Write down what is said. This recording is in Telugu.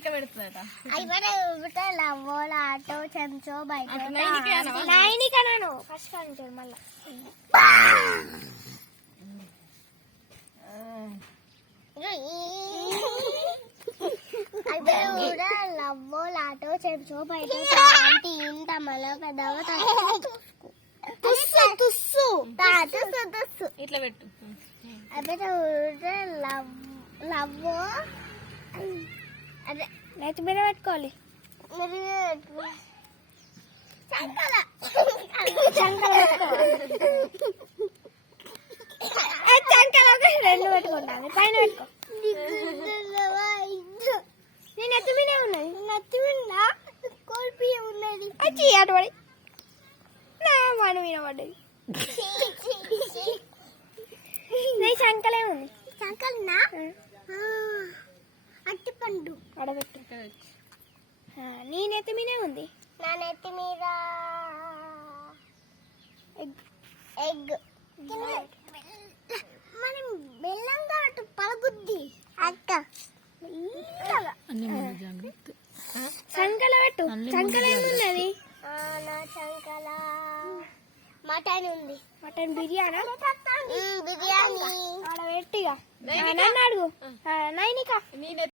నైనిక పెడుతుందట. లవ్వోల ఆటో చెంచో బయట నైనిక నైనికను ఫస్ట్ కానించాడు మళ్ళా అదే కూడా లవ్వోల ఆటో చెంచో బయట ఇంత మళ్ళా పెద్దగా తుస్సు తుస్సు తుస్సు తుస్సు ఇట్లా పెట్టు. అదే లవ్వో అదే నెట్ మీద పెట్టుకోవాలి. చంకల రెండు పెట్టుకుంటాను. పైన పెట్టుకో. నేను నెత్తి మీదే ఉన్నది. నెత్తి మీద కోల్పి ఉన్నది. వచ్చి అటు పడి మన మీద పడ్డది. శంకలే ఉంది. శంకల్నా అట్టి పండు అడబెట్టు. నీ నెత్తి మీదే ఉంది. నా నెత్తి మీద ఎగ్ మనం బెల్లం కాబట్టి పలగుద్ది అక్క. శంకల పెట్టు. శంకల ఏమున్నది? నా శంకల మటన్ ఉంది. మటన్ బిర్యానీ. బిర్యానీ ఆడ పెట్టిగా నన్ను అడుగు. నైనిక